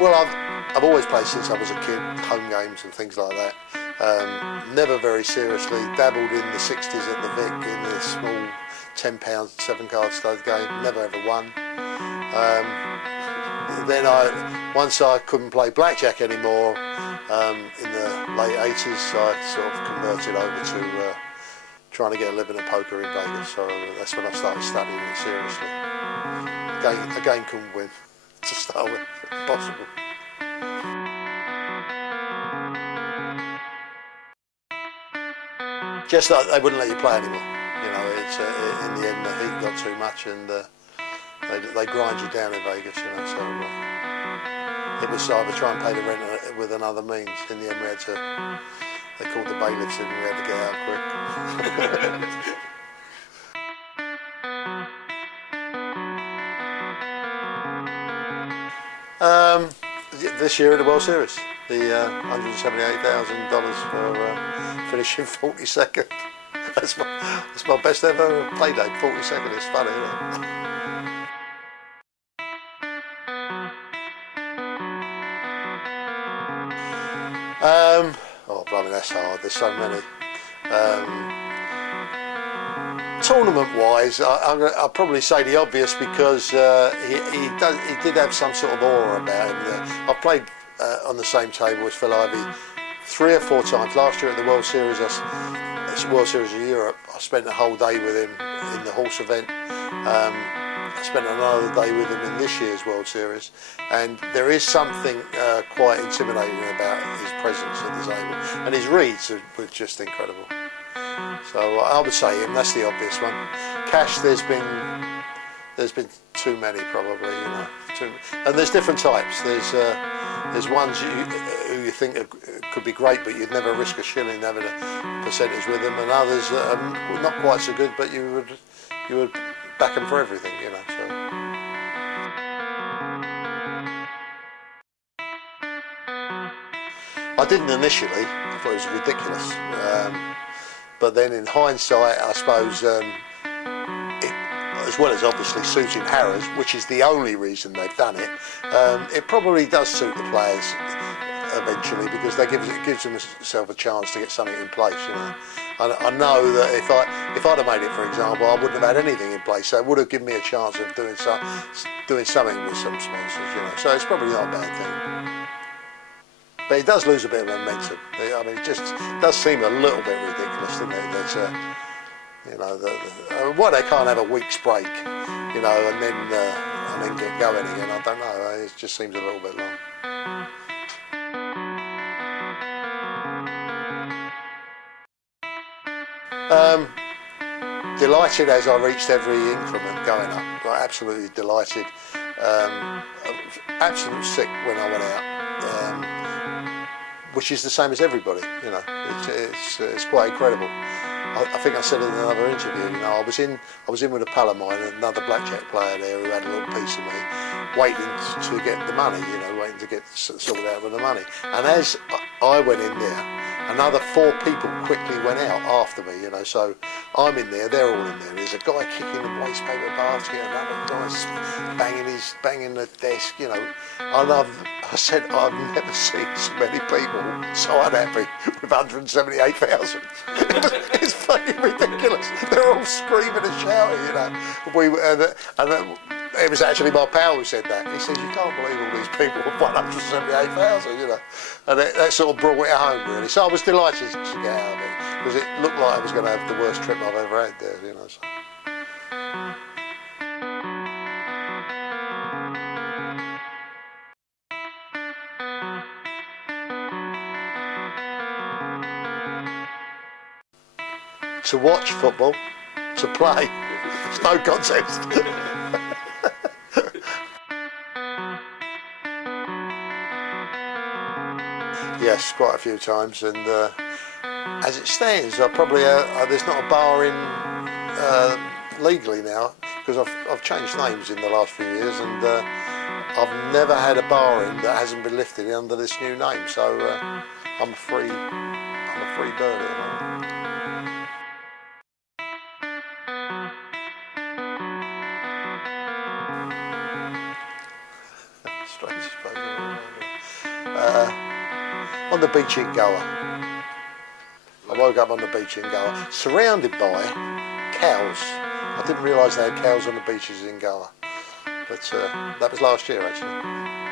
Well, I've always played since I was a kid, home games and things like that. Never very seriously. Dabbled in the 60s at the Vic in the small £10 7-card stud game. Never ever won. Then once I couldn't play blackjack anymore in the late 80s, I sort of converted over to trying to get a living at poker in Vegas. So that's when I started studying it seriously. A game couldn't win to start with, impossible. Just that they wouldn't let you play anymore. You know, it's in the end the heat got too much, and they grind you down in Vegas. You know, so it was either try and pay the rent with another means. In the end, we had to. They called the bailiffs in, and we had to get out quick. This year at the World Series, the $178,000 for finishing 42nd. That's my best ever play date. 42nd. It's funny, isn't it? Oh, blimey, that's hard. There's so many. Tournament-wise, I'll probably say the obvious because he did have some sort of aura about him. I played on the same table as Phil Ivey 3 or 4 times. Last year at the World Series, World Series of Europe, I spent a whole day with him in the horse event. I spent another day with him in this year's World Series, and there is something quite intimidating about his presence at the table, and his reads were just incredible. So I would say him. That's the obvious one. Cash, there's been too many probably, you know. And there's different types. There's ones who you think could be great, but you'd never risk a shilling having a percentage with them, and others that are not quite so good, but you would back them for everything, you know. So. I didn't initially. I thought it was ridiculous. But then in hindsight, I suppose, as well as obviously suiting Harrah's, which is the only reason they've done it, it probably does suit the players eventually, because it gives themselves a chance to get something in place, you know. I know that if I'd have made it, for example, I wouldn't have had anything in place, so it would have given me a chance of doing something with some sponsors, you know. So it's probably not a bad thing. But it does lose a bit of momentum. I mean, it just does seem a little bit ridiculous, doesn't it? That, you know, why they can't have a week's break, you know, and then get going again. I don't know. It just seems a little bit long. Delighted as I reached every increment going up. Like, absolutely delighted. Absolutely sick when I went out. Which is the same as everybody, you know. It's quite incredible. I think I said in another interview, you know, I was in with a pal of mine, another blackjack player there who had a little piece of me, waiting to get the money, you know, waiting to get sorted out with the money. And as I went in there, another 4 people quickly went out after me, you know. So I'm in there, they're all in there. There's a guy kicking the waste paper basket, another guy's banging the desk, you know. I said I've never seen so many people so unhappy with 178,000. It's fucking ridiculous. They're all screaming and shouting, you know. It was actually my pal who said that. He says, you can't believe all these people with 178,000, you know. And that sort of brought it home, really. So I was delighted to get out of it, because it looked like I was going to have the worst trip I've ever had there, you know. So. To watch football, to play, it's no contest. Yes, quite a few times, and as it stands, there's not a bar in legally now, because I've changed names in the last few years, and I've never had a bar in that hasn't been lifted under this new name. So I'm a free bird at the moment. Strange. on the beach in Goa. I woke up on the beach in Goa, surrounded by cows. I didn't realise they had cows on the beaches in Goa, but that was last year actually.